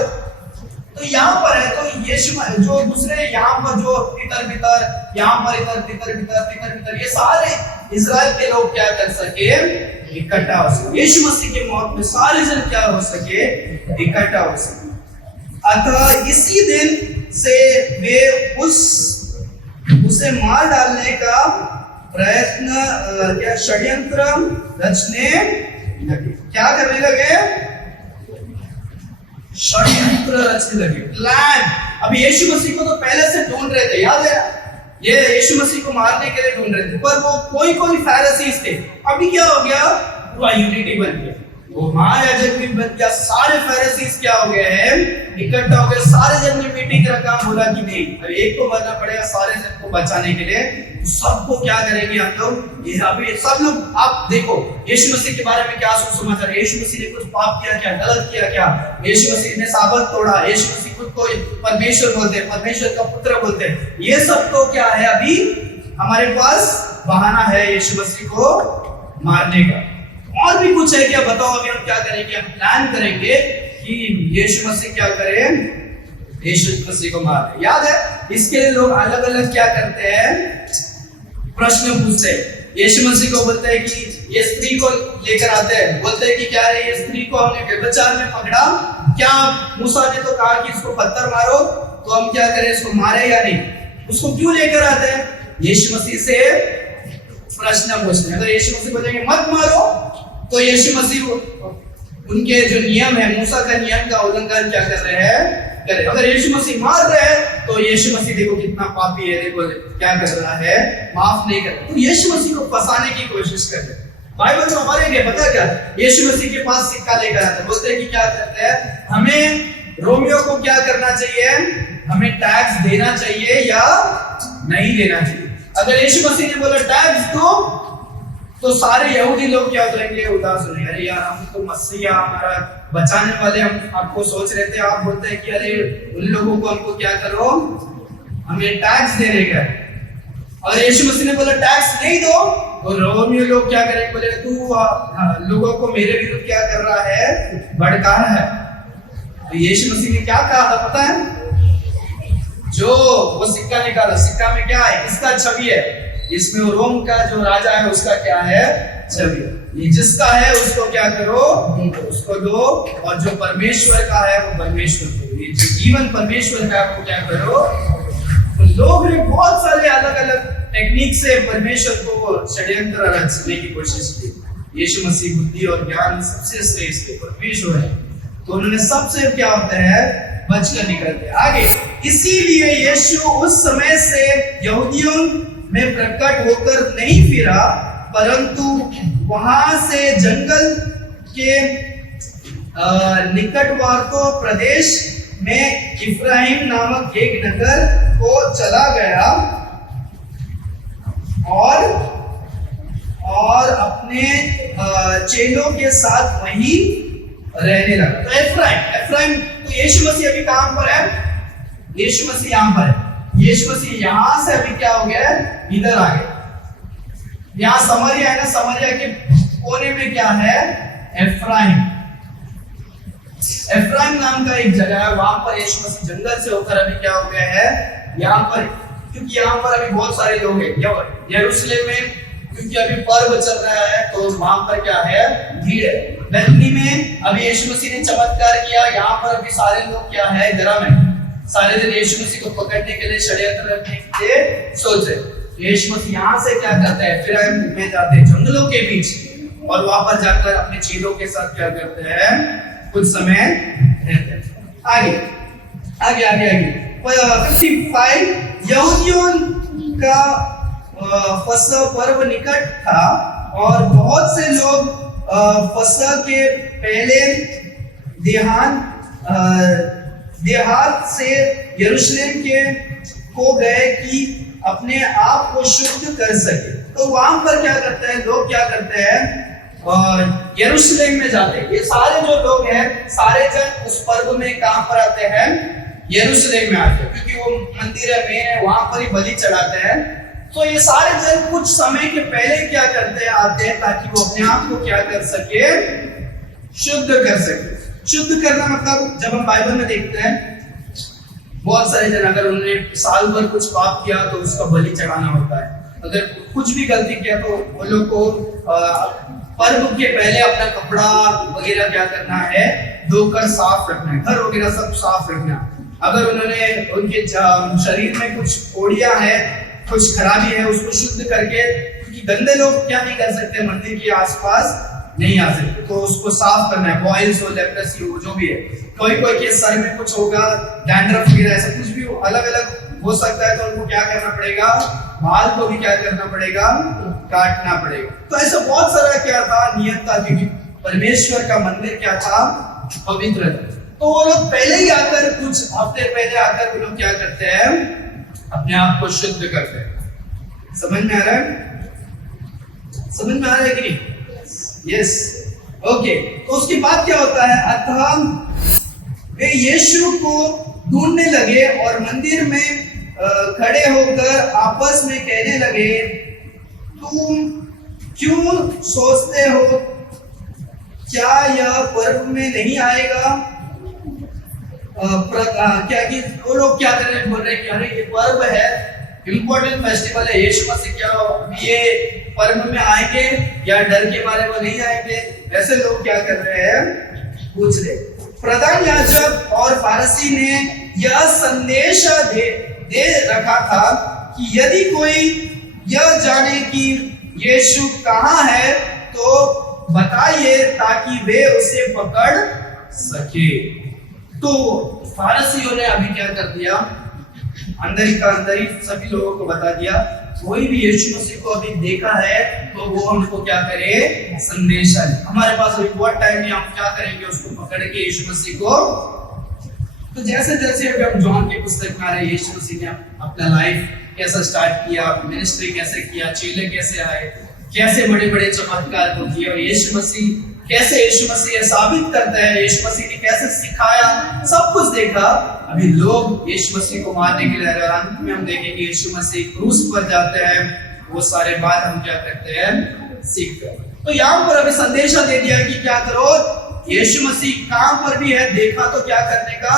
तो यहाँ पर है, तो यीशु जो दूसरे यहाँ पर जो पितर यहाँ पर पितर ये सारे इजराइल के लोग क्या कर सके, इकट्ठा हो सके। यीशु मसीह के मौत में सारे जन क्या हो सके, इकट्ठा हो सके। अतः इसी दिन से वे उसे मार डालने का प्रयत्न क्या षड्यंत्र रचने लगे। क्या करने लगे, षड्यंत्र रचने लगे, प्लान। अभी यीशु मसीह को तो पहले से ढूंढ रहे थे, याद है, ये यीशु मसीह को मारने के लिए ढूंढ रहे थे, पर वो कोई फैरिसीज थे। अभी क्या हो गया, पूरा यूनिटी बन गया, वो महायाजक भी बन गया, सारे फैरिसीज क्या हो गए हैं, इकट्ठा हो गए। सारे जन ने मीटिंग रखा, बोला कि नहीं, अरे एक को मरना पड़ेगा सारे जन को बचाने के लिए। तो सबको क्या करेंगे हम लोग, ये अभी सब लोग, आप देखो यीशु मसीह के बारे में क्या समाचार, यीशु मसीह ने कुछ पाप किया क्या, गलत किया क्या, यीशु मसीह ने साबत तोड़ा, यीशु मसीह खुद को परमेश्वर बोलते हैं, परमेश्वर का पुत्र बोलते हैं। ये सब तो क्या है, अभी हमारे पास बहाना है यीशु मसीह को मारने का। और भी कुछ है क्या, बताओ। अभी हम क्या करेंगे, हम प्लान करेंगे कि यीशु मसीह क्या करें, यीशु मसीह को मारे। याद है, इसके लिए लोग अलग अलग क्या करते हैं, प्रश्न पूछते हैं। यीशु मसीह को बोलते हैं कि ये स्त्री को लेकर आते हैं, बोलते हैं कि क्या है, ये स्त्री को हमने व्यभिचार में पकड़ा, क्या मूसा ने तो कहा कि इसको पत्थर मारो, तो हम क्या करें, इसको मारे या नहीं। उसको क्यों लेकर आते हैं, यीशु मसीह से प्रश्न पूछते हैं। अगर यीशु मसीह बोलेंगे मत मारो, तो यीशु मसीह उनके जो नियम है, मूसा का नियम का उल्लंघन क्या कर रहे हैं, करे। अगर यीशु मसीह मार रहे हैं तो यीशु मसीह देखो कितना पापी है, देखो क्या कर रहा है, माफ नहीं कर रहा। तो यीशु मसीह को फंसाने की कोशिश कर रहे हैं। बाइबल में हमारे लिए पता क्या, यीशु मसीह के पास सिक्का लेकर आते हैं, बोलते हैं कि क्या करते हैं, हमें रोमियो को क्या करना चाहिए, हमें टैक्स देना चाहिए या नहीं देना चाहिए। अगर यीशु मसीह ने बोला टैक्स दो, तो सारे यहूदी लोग क्या करेंगे, उदास हो जाएंगे, अरे यार हम तो मसीहा हमारा बचाने वाले हम आपको सोच रहे थे, आप बोलते हैं कि अरे उन लोगों को हमको क्या करो, हमें टैक्स देने का। और यीशु मसीह ने बोला टैक्स नहीं दो, तो रोमियो लोग क्या करेंगे, बोले तू लोगों को मेरे विरुद्ध क्या कर रहा है, भड़का रहा है। तो यीशु मसीह ने क्या कहा था पता है, जो वो सिक्का निकाला, सिक्का में क्या है, इसका छवि है, इसमें रोम का जो राजा है उसका क्या है, छवि। ये जिसका है उसको क्या करो, उसको दो, और जो परमेश्वर का है वो परमेश्वर को। ये जो जीवन परमेश्वर का है वो क्या करो। तो लोग ने बहुत सारे अलग अलग टेक्निक से परमेश्वर को षड्यंत्र रचने की कोशिश की। यीशु मसीह बुद्धि और ज्ञान सबसे श्रेष्ठ परमेश्वर है, तो उन्होंने सबसे क्या होता है बचकर निकलते आगे। इसीलिए यीशु उस समय से यहूदियों में प्रकट होकर नहीं फिरा, परंतु वहां से जंगल के निकटवर्ती प्रदेश में इफ्राइम नामक एक नगर को चला गया और अपने चेलों के साथ वहीं रहने लगा। तो इफ्राइम तो यीशु मसीह अभी कहां पर है, यीशु मसीह यहां पर है। यीशु मसीह यहां से अभी क्या हो गया, इधर आ गया। यहाँ समरिया है ना, समरिया के कोने में क्या है, इफ्राइम नाम का एक जगह है। वहां पर यीशु मसीह जंगल से होकर अभी क्या हो गया है यहाँ पर, क्योंकि यहाँ पर अभी बहुत सारे लोग हैं यरूशलेम में, क्योंकि अभी पर्व चल रहा है, तो वहां पर क्या है भीड़ है। बैतनी में अभी यीशु मसीह ने चमत्कार किया, यहाँ पर अभी सारे लोग क्या है घरों में, सारे दिन यीशु मसीह को पकड़ने के लिए षड्यंत्र रखने के लिए सोच रहे। यीशु मसीह यहाँ से क्या करते हैं, फिर में जाते हैं जंगलों के बीच, और वहां पर जाकर अपने चेलों के साथ क्या करते हैं, कुछ समय रहते हैं। आगे आगे आगे आगे 55 यहूदियों का फसह पर्व निकट था, और बहुत से लोग फसह के पहले देहात से यरूशलेम के को गए कि अपने आप को शुद्ध कर सके। तो वहां पर क्या करते हैं लोग, क्या करते हैं यरूशलेम में जाते हैं। ये सारे जो लोग हैं सारे जन उस पर्व में कहां पर आते हैं, यरूशलेम में आते हैं, क्योंकि वो मंदिर में वहां पर ही बलि चढ़ाते हैं। तो ये सारे जन कुछ समय के पहले क्या करते हैं, आते हैं, ताकि वो अपने आप को क्या कर सके, शुद्ध कर सके। शुद्ध करना मतलब जब हम बाइबल में देखते हैं बहुत सारे जन अगर उन्होंने साल भर कुछ पाप किया तो उसका बलि चढ़ाना होता है। अगर कुछ भी गलती किया तो वो लोग को पर्व के पहले अपना कपड़ा वगैरह क्या करना है, धोकर साफ रखना है, घर वगैरह सब साफ रखना। अगर उन्होंने उनके शरीर में कुछ फोड़ियां है, कुछ खराबी है, उसको शुद्ध करके, क्योंकि गंदे लोग क्या नहीं कर सकते, मंदिर के आसपास नहीं आ सकते, तो उसको साफ करना है। बॉयल्स हो, लेप्रोसी हो, जो भी है, कोई के सर में कुछ होगा, डैंड्रफ वगैरह ऐसा कुछ भी अलग अलग हो सकता है, तो उनको क्या करना पड़ेगा, बाल को भी क्या करना पड़ेगा, काटना पड़ेगा। तो ऐसा बहुत सारा क्या था, नियम था, क्योंकि परमेश्वर का मंदिर क्या था, पवित्र था। तो वो लोग पहले ही आकर, कुछ हफ्ते पहले आकर वो लोग क्या करते हैं, अपने आप को शुद्ध करते हैं। समझ में आ रहा है, समझ में आ रहा है कि नहीं? Yes, okay. तो उसके बाद क्या होता है, अतः वे यीशु को ढूंढने लगे और मंदिर में खड़े होकर आपस में कहने लगे, तुम क्यों सोचते हो, क्या यह पर्व में नहीं आएगा? क्या कि वो लोग क्या कर रहे हैं, बोल रहे हैं कि अरे ये पर्व है, इम्पोर्टेंट फेस्टिवल है, यीशु मसीह क्या ये पर्व में आएंगे या डर के मारे वो नहीं आएंगे? ऐसे लोग क्या कर रहे हैं, पूछ रहे। प्रधान याजक और फारसी ने यह संदेश दे रखा था कि यदि कोई यह जाने कि यीशु कहाँ है तो बताइए, ताकि वे उसे पकड़ सके। तो फारसियों ने अभी क्या कर दिया, अंदर ही सभी लोगों को बता दिया, कोई भी यीशु मसीह को अभी देखा है तो वो हमको क्या करे, संदेशा दे। हमारे पास अभी बहुत टाइम नहीं, हम क्या करेंगे, उसको पकड़ के यीशु मसीह को। तो जैसे जैसे अभी हम जॉन की पुस्तक में आ रहे, यीशु मसीह ने अपना लाइफ कैसा स्टार्ट किया, मिनिस्ट्री कैसे किया, चेले कैसे आए, कैसे बड़े बड़े चमत्कार को किए, और यीशु मसीह कैसे यीशु मसीह साबित करता है, यीशु मसीह ने कैसे सिखाया, सब कुछ देखा। अभी लोग यीशु मसीह को मारने के लिए, अगर अंत में हम देखेंगे यीशु मसीह क्रूस पर जाते हैं, वो सारे बात हम क्या करते हैं, सीखते हैं। तो यहाँ पर अभी संदेशा दे दिया कि क्या करो, यीशु मसीह कहां पर भी है, देखा तो क्या करने का,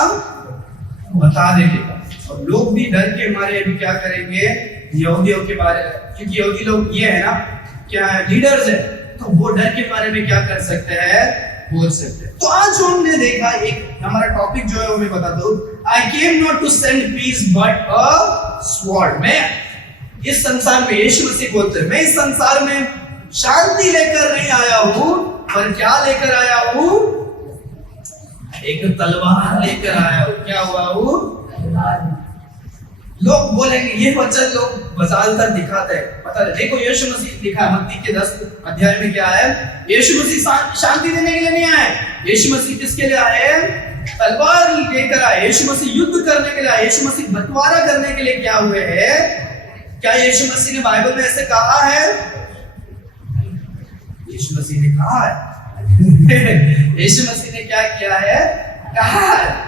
बता देने का। और लोग भी डर के मारे अभी क्या करेंगे, यहूदियों के बारे में, क्योंकि यहूदी लोग ये है ना, क्या लीडर्स है, तो वो डर के बारे में क्या कर सकते हैं, बोल सकते हैं। तो आज जो हमने देखा, एक हमारा टॉपिक जो है वो मैं बता दूं, I came not to send peace but a sword. मैं इस संसार में, यीशु मसीह बोलते हैं, मैं इस संसार में शांति लेकर नहीं आया हूं, पर क्या लेकर आया हूं, एक तलवार लेकर आया हूं। क्या हुआ हूं? लोग बोलेंगे, ये वचन लोग बजालतर दिखाते हैं, पता है। देखो यीशु मसीह लिखा है मत्ती के 10 अध्याय में, क्या है, यीशु मसीह शांति देने के लिए नहीं आए। यीशु मसीह किसके लिए आए? तलवार लेकर आए। यीशु मसीह युद्ध करने के लिए आए। यीशु मसीह बंटवारा करने के लिए क्या हुए हैं? क्या यीशु मसीह ने बाइबल में ऐसे कहा है? यीशु मसीह ने कहा है। यीशु मसीह ने क्या किया है? कहा है।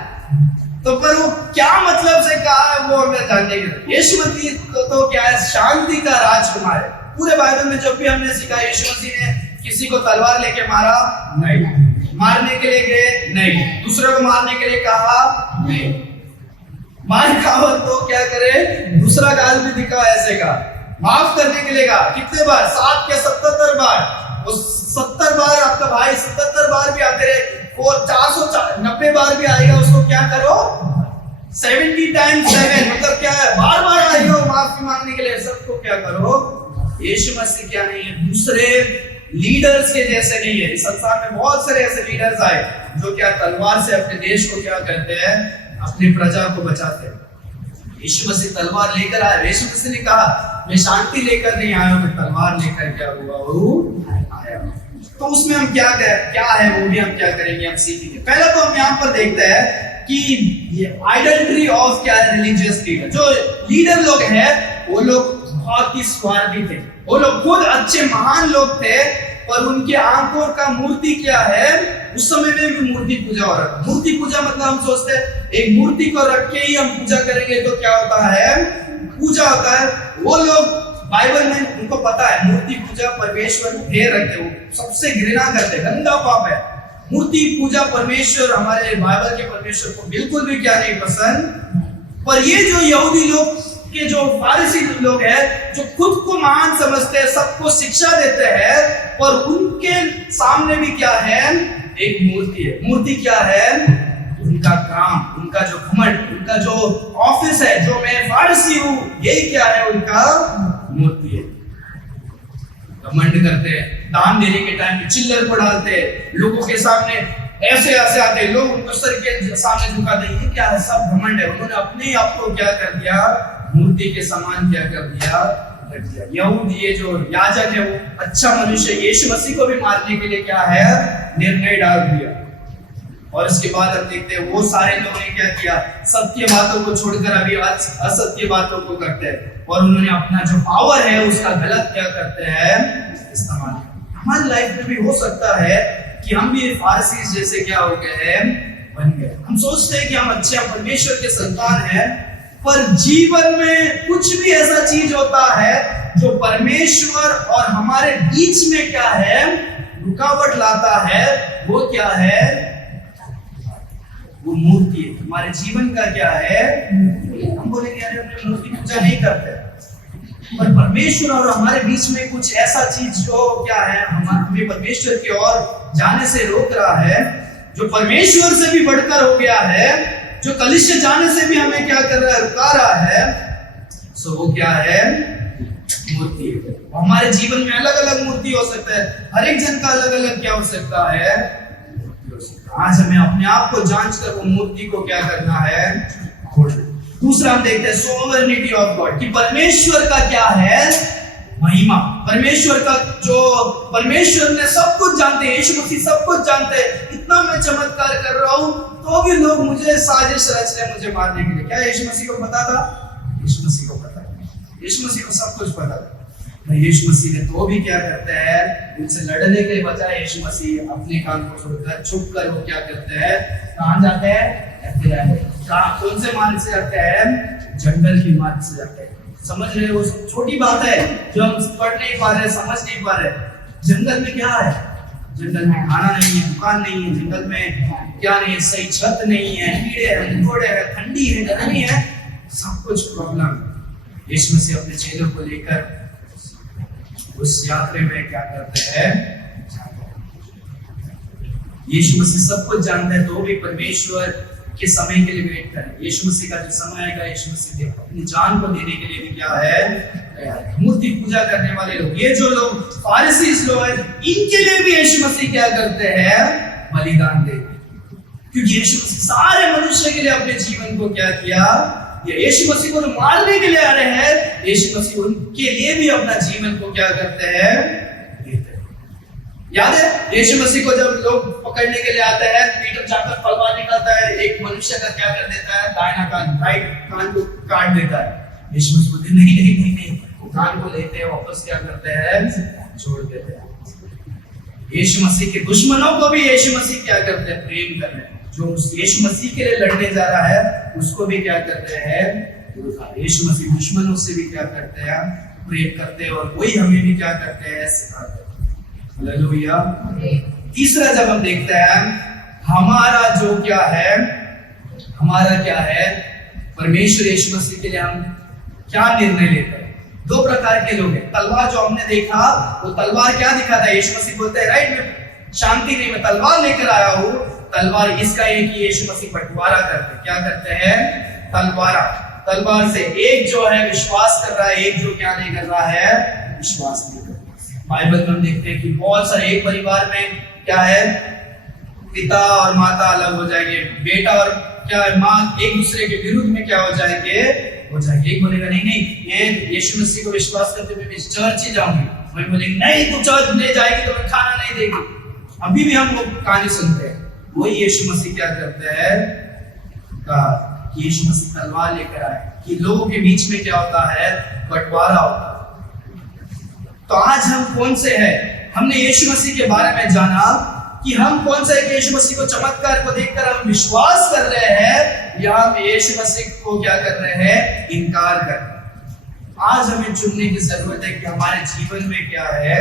तो पर वो क्या मतलब से कहा है वो हमें जानने के लिए, यीशु मसीह तो क्या है? शांति का राजकुमार है। पूरे बाइबल में जब भी हमने सीखा, यीशु मसीह ने किसी को तलवार लेके मारा नहीं, मारने के लिए गए नहीं, दूसरे को मारने के लिए कहा नहीं, मार खाओ तो क्या करे, दूसरा गाल भी दिखा, ऐसे का माफ करने के लिए कहा। कितने बार? 7 के 77 बार। वो 70 बार आपका भाई 77 बार भी आते रहे, वो 490 बार भी आएगा, उसको क्या करो? 70 times 7, मतलब क्या है? बार बार आएगा माफी मांगने के लिए। सबको क्या करो? यीशु मसीह क्या नहीं है, दूसरे लीडर्स के जैसे नहीं है। इस संसार में बहुत सारे ऐसे लीडर्स आए जो क्या तलवार से अपने देश को क्या करते हैं, अपनी प्रजा को बचाते हैं। यीशु मसीह तलवार लेकर आए। यीशु मसीह ने कहा, मैं शांति लेकर नहीं आया हूं, मैं तलवार लेकर क्या हुआ आया। तो उसमें हम क्या है वो भी हम क्या करेंगे, हम सीखेंगे। पहला तो हम यहाँ पर देखते हैं कि ये आइडेंटिटी ऑफ क्या है, रिलीजियस लीडर। जो लीडर लोग हैं वो लोग बहुत ही स्वार्थी थे। वो लोग खुद अच्छे महान लोग थे, पर उनके आंखों का मूर्ति क्या है, उस समय में भी मूर्ति पूजा हो रहा है। मूर्ति पूजा मतलब हम सोचते हैं एक मूर्ति को रख के ही हम पूजा करेंगे तो क्या होता है, पूजा होता है। वो लोग बाइबल में उनको पता है मूर्ति पूजा परमेश्वर ढेर रखते, वो सबसे घृणा करते, गंदा पाप है मूर्ति पूजा। परमेश्वर, हमारे बाइबल के परमेश्वर को बिल्कुल भी क्या नहीं पसंद। पर ये जो यहूदी लोग के जो फारसी लोग हैं, जो खुद को महान समझते हैं, सबको शिक्षा देते हैं, पर उनके सामने भी क्या है, एक मूर्ति है। मूर्ति क्या है? उनका काम, उनका जो घमंड, उनका जो ऑफिस है, जो मैं फारसी हूं, यही क्या है, उनका मूर्ति है। घमंड करते हैं, दान देने के टाइम में चिल्लर को डालते हैं, लोगों के सामने ऐसे ऐसे आते हैं, लोग उनको सर के सामने झुकाते हैं। ये क्या है? सब घमंड है। उन्होंने अपने आप को क्या कर दिया, मूर्ति के समान क्या कर दिया, रख दिया। यहूदी ये जो याजक है वो अच्छा मनुष्य, यीशु मसीह को भी मारने के लिए क्या है, निर्णय डाल दिया। और इसके बाद हम देखते हैं वो सारे लोगों ने क्या किया, सत्य बातों को छोड़कर अभी असत्य बातों को करते हैं, और उन्होंने अपना जो पावर है उसका गलत क्या करते हैं, इस्तेमाल। हमारी लाइफ में भी हो सकता है कि हम भी फारसी जैसे क्या हो गए हैं, बन गए। हम सोचते हैं कि हम अच्छे, परमेश्वर के संतान हैं, पर जीवन में कुछ भी ऐसा चीज होता है जो परमेश्वर और हमारे बीच में क्या है, रुकावट लाता है। वो क्या है? वो मूर्ति है। हमारे जीवन का क्या है? हम बोलेंगे यार हमने मूर्ति पूजा नहीं करते, पर परमेश्वर और हमारे बीच में कुछ ऐसा चीज जो क्या है, हमें परमेश्वर की ओर जाने से रोक रहा है, जो परमेश्वर से भी बढ़कर हो गया है, जो कलिसिया जाने से भी हमें क्या कर रहा है, रुका रहा है। सो वो क्या है? मूर्ति है। हमारे जीवन में अलग अलग मूर्ति हो सकता है, हर एक जन का अलग अलग क्या हो सकता है, आज हमें अपने आप को जांच कर वो मूर्ति को क्या करना है, खोलना। दूसरा हम देखते हैं सोवरेनिटी ऑफ गॉड, कि परमेश्वर का क्या है, महिमा। परमेश्वर का जो, परमेश्वर ने सब कुछ जानते हैं, यीशु मसीह सब कुछ जानते हैं। इतना मैं चमत्कार कर रहा हूं तो भी लोग मुझे साजिश रच रहे हैं मुझे मारने के लिए। क्या यीशु मसीह को पता था? यीशु मसीह को पता था, यीशु मसीह को सब कुछ पता था। यीशु मसीह ने तो भी क्या करते हैं, उनसे लड़ने के बजाय यीशु मसीह अपने काम को छोड़कर छुप कर वो क्या करते हैं, कहां जाते हैं, कौन से मार्ग से जाते हैं, जंगल की मार्ग से जाते हैं। समझ रहे हो? वो छोटी बात है जो हम पढ़ नहीं पा रहे, समझ नहीं पा रहे। जंगल में क्या है? जंगल में खाना नहीं है, दुकान नहीं है, जंगल में क्या नहीं है, सही छत नहीं है, कीड़े हैं, मकोड़े हैं, ठंडी है, गर्मी है, सब कुछ प्रॉब्लम। यीशु मसीह अपने चेलों को लेकर उस यात्रा में क्या करते हैं, यीशु मसीह सब कुछ जानता है, तो भी परमेश्वर के समय के लिए वेट करें। यीशु मसीह का जो समय आएगा, यीशु मसीह अपनी जान को देने के लिए भी क्या है, मूर्ति पूजा करने वाले लोग, ये जो लोग फारिसी लोग हैं, इनके लिए भी यीशु मसीह क्या करते हैं, बलिदान देते हैं। क्योंकि यीशु मसीह सारे मनुष्य के लिए अपने जीवन को क्या किया, ये यीशु मसीह को मारने के लिए आ रहे हैं, यीशु मसीह उनके लिए भी अपना जीवन को क्या करते हैं, देते हैं। याद है यीशु मसीह को जब लोग पकड़ने के लिए आते हैं, पीटर जाकर तलवार निकालता है, एक मनुष्य का क्या कर देता है, दाहिना कान, राइट कान को काट देता है। यीशु मसीह बोलते नहीं नहीं नहीं नहीं, वो कान को लेते हैं, वापस क्या करते हैं, छोड़ देते हैं। यीशु मसीह के दुश्मनों को भी यीशु मसीह क्या करते हैं, प्रेम कर रहे हैं। जो यीशु मसीह के लिए लड़ने जा रहा है, उसको भी क्या करते हैं, यीशु मसीह दुश्मनों से भी क्या करते हैं, प्रेम करते हैं, और वही हमें भी क्या करते हैं, सिखाते हैं। हालेलुया। तीसरा जब हम देखते हैं, हमारा जो क्या है, हमारा क्या है, परमेश्वर यीशु मसीह के लिए हम क्या निर्णय लेते हैं। दो प्रकार के लोग हैं। तलवार जो हमने देखा, वो तलवार क्या दिखाता है, यीशु मसीह बोलते हैं राइट, मैं शांति नहीं, मैं तलवार लेकर आया हूँ। तलवार इसका है कि यीशु मसीह बंटवारा करते हैं, क्या करते हैं, तलवारा। तलवार से एक जो है विश्वास कर रहा है, एक जो क्या नहीं कर रहा है, विश्वास नहीं कर रहा। बाइबल में हम देखते हैं कि बहुत सारे एक परिवार में क्या है, पिता और माता अलग हो जाएंगे, बेटा और क्या है, माँ एक दूसरे के विरुद्ध में क्या हो जाएंगे, एक बोलेगा नहीं नहीं, ये यीशु मसीह को विश्वास करते हुए मैं चर्च ही जाऊंगी, वही बोलेंगे नहीं तू चर्च ले जाएगी तो मैं खाना नहीं देगी। अभी भी हम लोग कहानी सुनते हैं। वही यीशु मसीह क्या करते हैं, यीशु मसीह तलवार लेकर आए कि लोगों के बीच में क्या होता है, बंटवारा होता है। तो आज हम कौन से हैं, हमने यीशु मसीह के बारे में जाना कि हम कौन सा है, यीशु मसीह को चमत्कार को देखकर हम विश्वास कर रहे हैं, या हम यीशु मसीह को क्या कर रहे हैं, इनकार कर रहे हैं। आज हमें चुनने की जरूरत है कि हमारे जीवन में क्या है,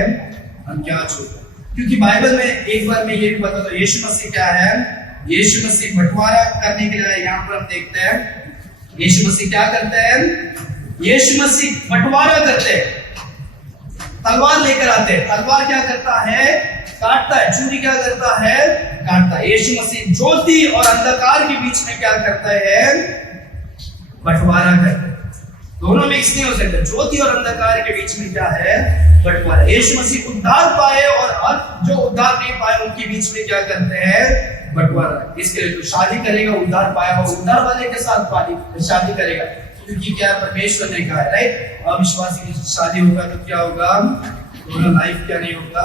हम क्या चुनते हैं। क्योंकि बाइबल में एक बार मैं ये भी बता दूं, यीशु मसीह क्या है, यीशु मसीह बंटवारा करने के लिए, यहाँ पर हम देखते हैं यीशु मसीह क्या करते हैं, यीशु मसीह बंटवारा करते हैं, तलवार लेकर आते हैं। तलवार क्या करता है, काटता है। छुरी क्या करता है, काटता है। यीशु मसीह ज्योति और अंधकार के बीच में क्या करता है, बंटवारा करता है। दोनों मिक्स नहीं हो सकते, ज्योति और अंधकार के बीच में क्या है, बंटवारा। यीशु मसीह उद्धार पाए और जो उद्धार नहीं पाए उनके बीच में क्या करते हैं, बंटवारा। इसके लिए जो शादी करेगा, उद्धार पाया हो, उद्धार वाले के साथ शादी करेगा, क्योंकि क्या परमेश्वर ने कहा है राइट। अविश्वासी की शादी होगा तो क्या होगा, दोनों लाइफ क्या नहीं होगा,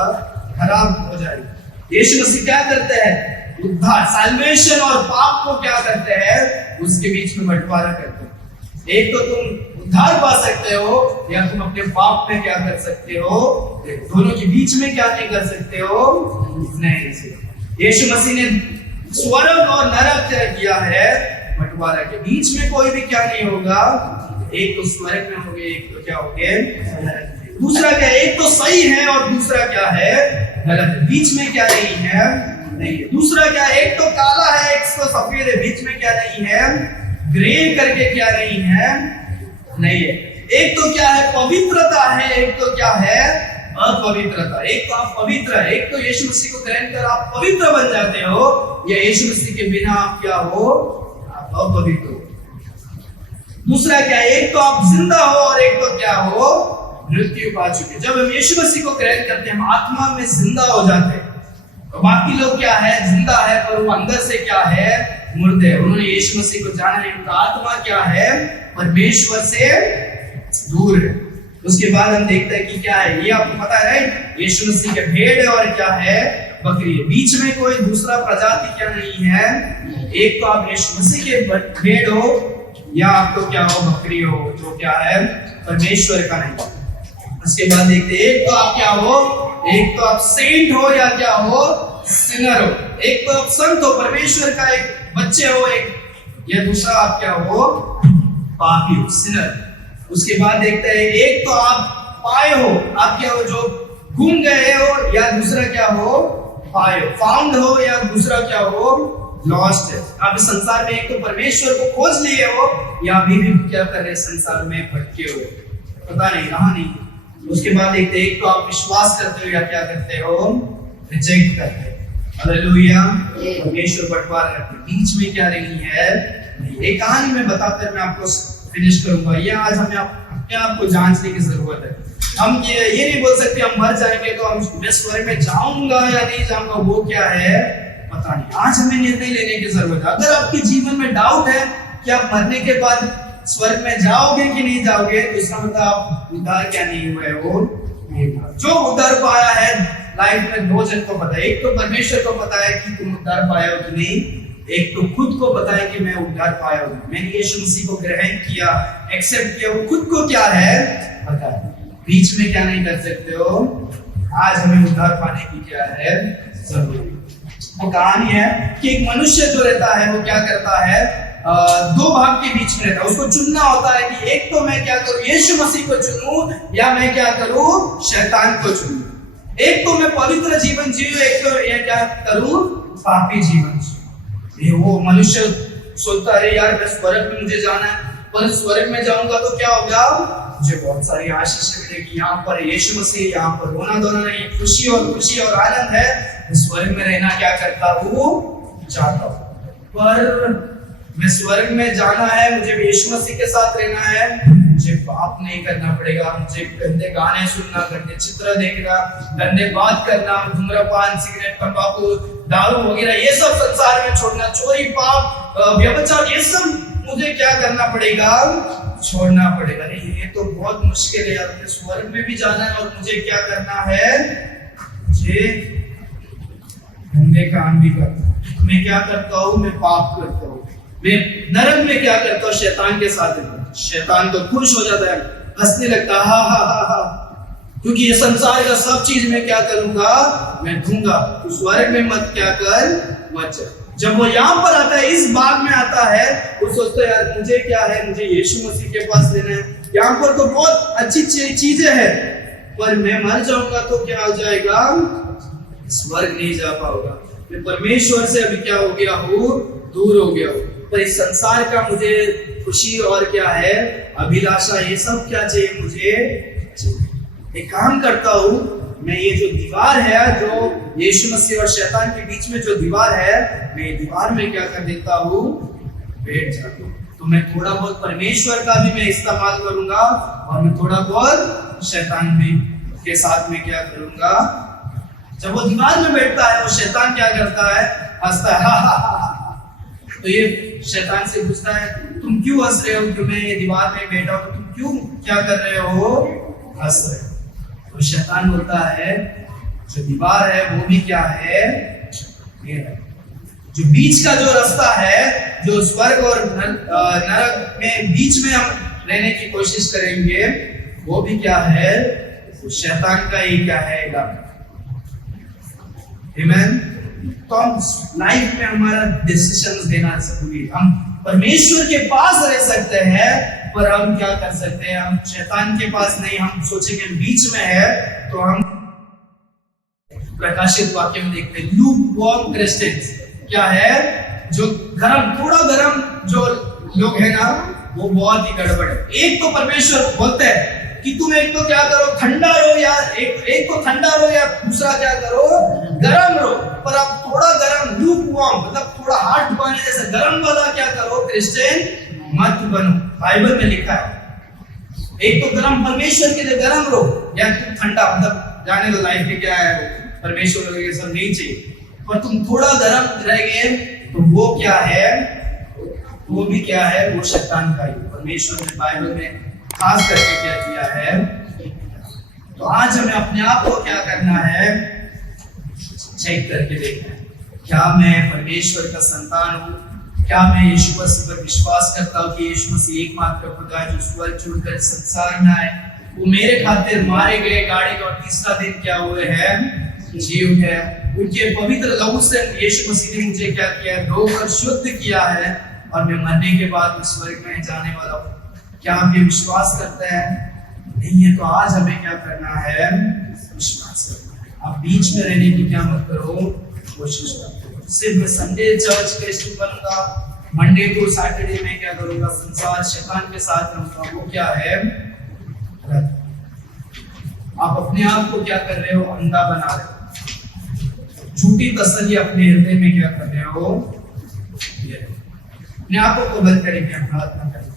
खराब हो जाएगी। यीशु मसीह क्या करते हैं, उद्धार, साल्वेशन और पाप को क्या करते हैं, उसके बीच में बंटवारा करते हैं। एक तो तुम उद्धार पा सकते हो, या तुम अपने पाप में क्या कर सकते हो, दोनों के बीच में क्या नहीं कर सकते हो, नहीं। यीशु मसीह ने स्वर्ग और नरक किया है, बंटवारा के बीच में कोई भी क्या नहीं होगा, एक तो स्वर्ग में होगे, एक तो क्या होगे, दूसरा क्या, एक तो सही है और दूसरा क्या है, गलत है। बीच में क्या नहीं है, नहीं है। दूसरा क्या, एक तो काला है, एक तो सफेद है, बीच में क्या नहीं है, ग्रे करके क्या नहीं है, नहीं है। एक तो क्या है, पवित्रता है, एक तो क्या है, अपवित्रता। एक तो आप पवित्र है, एक तो यीशु मसीह को ग्रहण कर आप पवित्र बन जाते हो, या यीशु मसीह के बिना आप क्या हो, आप अपवित्र हो। दूसरा क्या है, एक तो आप जिंदा हो और एक तो क्या हो, मृत्यु पा चुके। जब हम यीशु मसीह को ग्रहण करते हैं, हम आत्मा में जिंदा हो जाते हैं। तो बाकी लोग क्या है, जिंदा है पर वो अंदर से क्या है, मुर्दे है। उन्होंने यीशु मसीह को जाना नहीं, उनका आत्मा क्या है, परमेश्वर से दूर है। उसके बाद हम देखते हैं कि क्या है, ये आपको पता है राइट, यीशु मसीह के भेड़ है और क्या है, बकरी है। बीच में कोई दूसरा प्रजाति क्या नहीं है। एक तो आप यीशु मसीह के भेड़ हो, या आप तो क्या हो, बकरी हो, जो क्या है, परमेश्वर का नहीं। उसके बाद देखते हैं, एक तो आप क्या हो, एक तो आप सेंट हो या क्या हो, सिनर हो। एक तो आप संत हो, परमेश्वर का एक बच्चे हो, एक या दूसरा आप क्या हो, पापी हो, सिनर। उसके बाद देखते हैं, एक तो आप पाए हो, आप क्या हो, जो गुम गए हो, या दूसरा क्या हो, पाए हो, फाउंड हो, या दूसरा क्या हो, लॉस्ट है। आप इस संसार में एक तो परमेश्वर को खोज लिए हो, या अभी भी क्या कर रहे, संसार में भटके हो, पता नहीं, रहा नहीं। उसके बाद देखते हैं, एक तो आप विश्वास करते हो या क्या करते हो, रिजेक्ट करते हो। हालेलुया। परमेश्वर बंटवारा के बीच में क्या रही है, एक कहानी में बताकर मैं आपको फिनिश करूंगा। ये आज हमें अपने आप को जांचने की जरूरत है। हम ये नहीं बोल सकते हम मर जाएंगे तो हम मैं स्वर्ग में जाऊंगा या नहीं जाऊंगा, वो क्या है पता नहीं। आज हमें निर्णय लेने की जरूरत है। अगर आपके जीवन में डाउट है कि आप मरने के बाद स्वर्ग में जाओगे कि नहीं जाओगे, तो इसका मतलब आप उद्धार क्या नहीं हुए हो। जो उद्धार पाया है लाइफ में दो जन को पता है, एक तो परमेश्वर को पता है कि तुम उद्धार पाए हो कि नहीं, एक तो खुद को पता है कि मैं उद्धार पाया हूं, मैंने यीशु मसीह को ग्रहण किया, एक्सेप्ट किया। वो खुद को क्या है पता है, बीच में क्या नहीं कर सकते हो। आज हमें उद्धार पाने की क्या है जरूरी। वो कहानी है कि एक मनुष्य जो रहता है वो क्या करता है, दो भाग के बीच में रहता है। उसको चुनना होता है कि एक तो मैं क्या करूं, यीशु मसीह को चुनूं या मैं क्या करूं, शैतान को चुनूं। एक तो मैं पवित्र जीवन जीऊं, एक तो ये क्या करूं, पापी जीवन जीऊं। ये वो मनुष्य सोचता है यार मैं स्वर्ग में मुझे जाना है, पर स्वर्ग में जाऊंगा तो क्या होगा, मुझे बहुत सारी आशीष मिलेगी। यहाँ पर यीशु मसीह, यहाँ पर रोना धोना नहीं, खुशी और आनंद है। स्वर्ग में रहना क्या करता हूँ, चाहता हूँ। पर मैं स्वर्ग में जाना है, मुझे यीशु मसीह के साथ रहना है, मुझे पाप नहीं करना पड़ेगा, मुझे गंदे गाने सुनना, गंदे चित्र देखना, गंदे बात करना, धूम्रपान, सिगरेट, तंबाकू, दारू वगैरह ये सब संसार में छोड़ना, चोरी, पाप, व्यभिचार, ये सब मुझे क्या करना पड़ेगा, छोड़ना पड़ेगा। नहीं ये तो बहुत मुश्किल है यार, स्वर्ग में भी जाना है और मुझे क्या करना है, मुझे गंदे काम भी करना। मैं क्या करता हूँ, मैं पाप करता हूँ। मैं नरक में क्या करता हूँ, शैतान के साथ रहता हूँ। शैतान तो खुश हो जाता है, हंसने लगता है, हा हा हा हा, क्योंकि ये संसार का सब चीज मैं क्या करूंगा, मैं दूंगा। तो स्वर्ग में मत क्या कर, मत जा। जब वो यहाँ पर आता है, इस बाग में आता है, वो सोचता है यार मुझे क्या है, मुझे यीशु मसीह के पास लेना है। यहाँ पर तो बहुत अच्छी चीजें हैं, पर मैं मर जाऊंगा तो क्या हो जाएगा, स्वर्ग नहीं जा पाऊंगा। मैं परमेश्वर से अभी क्या हो गया हूँ, दूर हो गया हूँ। पर इस संसार का मुझे खुशी और क्या है, अभिलाषा, ये सब क्या चाहिए मुझे। एक काम करता हूँ, मैं ये जो दीवार है, जो यीशु मसीह और शैतान के बीच में जो दीवार है, मैं ये दीवार में क्या कर देता हूँ, बैठ जाता हूँ। तो मैं थोड़ा बहुत परमेश्वर का भी मैं इस्तेमाल करूंगा और मैं थोड़ा बहुत शैतान भी के साथ में क्या करूंगा। जब वो दीवार में बैठता है, वो शैतान क्या करता है, हंसता है, हा हा हा। तो ये शैतान से पूछता है तुम क्यों हंस रहे हो, कि मैं ये दीवार में बैठा हूं, तुम क्यों क्या कर रहे हो, हंस रहे हो। तो शैतान बोलता है जो दीवार है वो भी क्या है, ये है। जो बीच का जो रास्ता है, जो स्वर्ग और नरक में बीच में हम रहने की कोशिश करेंगे, वो भी क्या है, वो शैतान का ही क्या है, आमेन। तो हम लाइफ में हमारा डिसीजन देना जरूरी है। हम परमेश्वर के पास रह सकते हैं, पर हम क्या कर सकते हैं, हम शैतान के पास नहीं। हम सोचेंगे बीच में है, तो हम प्रकाशित वाक्य में देखते हैं लूप वॉर्म क्रिश्चियंस क्या है, जो गरम, थोड़ा गरम जो लोग हैं ना, वो बहुत ही गड़बड़ है। एक तो परमेश्वर बोलते हैं कि तुम एक तो क्या करो, ठंडा रहो, या एक तो ठंडा रहो, या दूसरा क्या करो, गरम रहो। पर आप थोड़ा गरम, लूप वार्म मतलब थोड़ा हाथ पानी जैसा गरम वाला क्या करो, क्रिश्चियन मत बनो। बाइबल में लिखा है एक तो गरम परमेश्वर के लिए गरम रहो, या तुम ठंडा, मतलब जाने दो लाइफ के क्या है, परमेश्वर के सब नहीं चाहिए, पर तुम थोड़ा गरम रहेंगे तो वो क्या है, वो भी क्या है, वो शैतान का ही। परमेश्वर ने बाइबल में खास करके क्या किया है। तो आज हमें अपने आप को क्या करना है, चेक करके देखना है, क्या मैं परमेश्वर का संतान हूँ, क्या मैं यीशु मसीह पर विश्वास करता हूँ कि यीशु मसीह एकमात्र खुदा है जो स्वर्ग छोड़कर संसार में आए, वो मेरे खातिर मारे गए, गाड़ी का, और तीसरा दिन क्या हुए हैं, जी उठे। उनके पवित्र लहू से यीशु मसीह ने मुझे क्या किया, धोकर शुद्ध किया है, और मैं मरने के बाद स्वर्ग में जाने वाला हूँ। क्या आप ये विश्वास करते हैं? नहीं है तो आज हमें क्या करना है, विश्वास करना है। आप बीच में रहने की क्या मत करो, कोशिश करो। सिर्फ मैं संडे चर्च क्रिश्चियन बनूंगा, मंडे टू सैटरडे में क्या करूंगा, संसार शैतान के साथ रहूंगा, वो क्या है, आप अपने आप को क्या कर रहे हो, अंधा बना रहे हो। झूठी तसल्ली अपने हृदय में क्या कर रहे हो, ये अपने आंखों को बंद करेंगे, प्रार्थना करेंगे।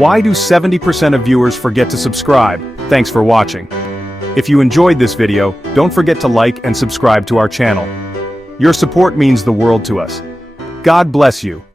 Why do 70% of viewers forget to subscribe? Thanks for watching. If you enjoyed this video, don't forget to like and subscribe to our channel. Your support means the world to us. God bless you.